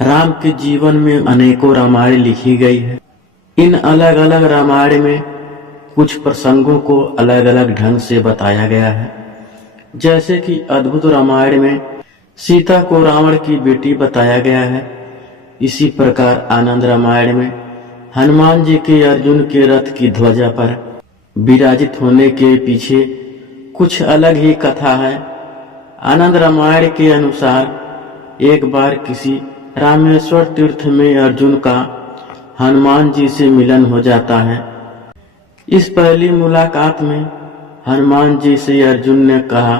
राम के जीवन में अनेकों रामायण लिखी गई है। इन अलग अलग रामायण में कुछ प्रसंगों को अलग अलग ढंग से बताया गया है। जैसे कि अद्भुत रामायण में सीता को रावण की बेटी बताया गया है। इसी प्रकार आनंद रामायण में हनुमान जी के अर्जुन के रथ की ध्वजा पर विराजित होने के पीछे कुछ अलग ही कथा है। आनंद रामायण के अनुसार एक बार किसी रामेश्वर तीर्थ में अर्जुन का हनुमान जी से मिलन हो जाता है। इस पहली मुलाकात में हनुमान जी से अर्जुन ने कहा,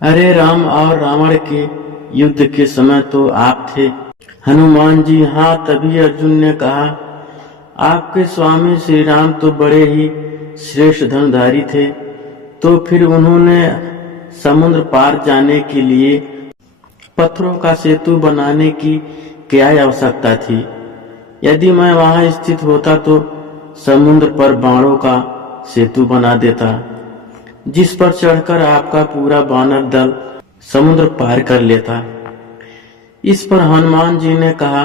अरे राम और रावण के युद्ध के समय तो आप थे। हनुमान जी हाँ। तभी अर्जुन ने कहा, आपके स्वामी श्री राम तो बड़े ही श्रेष्ठ धनुधारी थे, तो फिर उन्होंने समुद्र पार जाने के लिए पत्थरों का सेतु बनाने की क्या आवश्यकता थी। यदि मैं वहां स्थित होता तो समुद्र पर बाणों का सेतु बना देता, जिस पर चढ़कर आपका पूरा वानर दल समुद्र पार कर लेता। इस पर हनुमान जी ने कहा,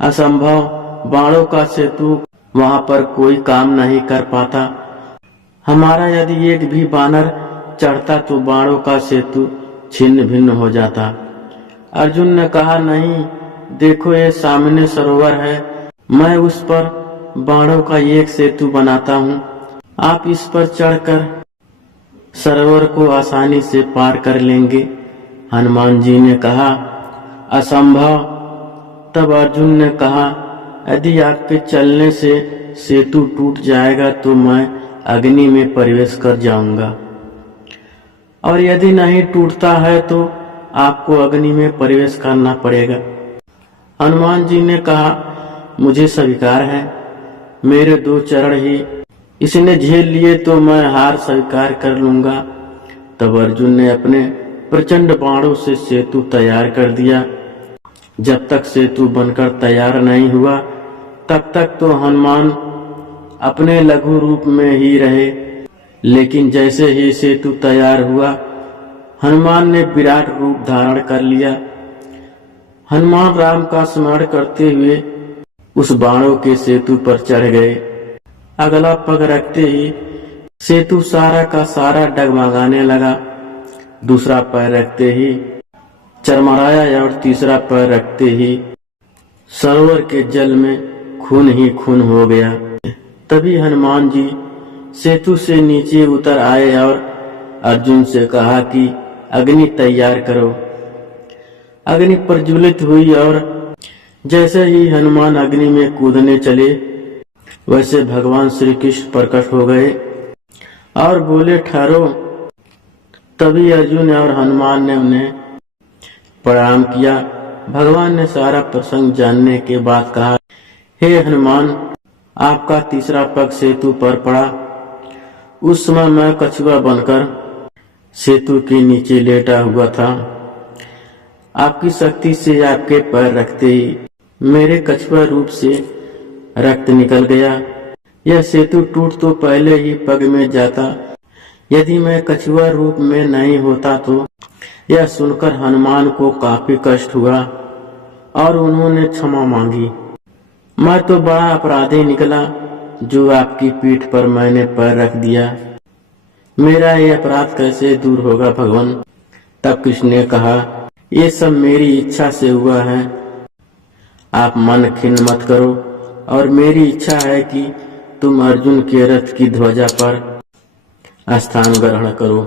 असंभव, बाणों का सेतु वहां पर कोई काम नहीं कर पाता। हमारा यदि एक भी बानर चढ़ता तो बाणों का सेतु छिन्न भिन्न हो जाता। अर्जुन ने कहा, नहीं, देखो ये सामने सरोवर है, मैं उस पर बाणों का एक सेतु बनाता हूँ। आप इस पर चढ़कर सरोवर को आसानी से पार कर लेंगे। हनुमान जी ने कहा, असंभव। तब अर्जुन ने कहा, यदि आपके चलने से सेतु टूट जाएगा तो मैं अग्नि में प्रवेश कर जाऊंगा, और यदि नहीं टूटता है तो आपको अग्नि में प्रवेश करना पड़ेगा। हनुमान जी ने कहा, मुझे स्वीकार है, मेरे 2 चरण ही इसने झेल लिए तो मैं हार स्वीकार कर लूंगा। तब अर्जुन ने अपने प्रचंड बाणों से सेतु तैयार कर दिया। जब तक सेतु बनकर तैयार नहीं हुआ तब तक तो हनुमान अपने लघु रूप में ही रहे, लेकिन जैसे ही सेतु तैयार हुआ हनुमान ने विराट रूप धारण कर लिया। हनुमान राम का स्मरण करते हुए उस बाणों के सेतु पर चढ़ गए। अगला पग रखते ही सेतु सारा का सारा डगमगाने लगा। दूसरा पैर रखते ही चरमराया और तीसरा पैर रखते ही सरोवर के जल में खून ही खून हो गया। तभी हनुमान जी सेतु से नीचे उतर आए और अर्जुन से कहा कि अग्नि तैयार करो। अग्नि प्रज्वलित हुई और जैसे ही हनुमान अग्नि में कूदने चले वैसे भगवान श्री कृष्ण प्रकट हो गए और बोले, ठहरो। तभी अर्जुन और हनुमान ने उन्हें प्रणाम किया। भगवान ने सारा प्रसंग जानने के बाद कहा, हे हनुमान, आपका तीसरा पग सेतु पर पड़ा। उस समय मैं कछुआ बनकर सेतु के नीचे लेटा हुआ था। आपकी शक्ति से आपके पैर रखते ही मेरे कछुआ रूप से रक्त निकल गया। यह सेतु टूट तो पहले ही पग में जाता, यदि मैं कछुआ रूप में नहीं होता तो। यह सुनकर हनुमान को काफी कष्ट हुआ और उन्होंने क्षमा मांगी। मैं तो बड़ा अपराधी निकला जो आपकी पीठ पर मैंने पैर रख दिया। मेरा ये अपराध कैसे दूर होगा भगवान। तब कृष्ण ने कहा, ये सब मेरी इच्छा से हुआ है, आप मन खिन्न मत करो, और मेरी इच्छा है कि तुम अर्जुन के रथ की ध्वजा पर स्थान ग्रहण करो।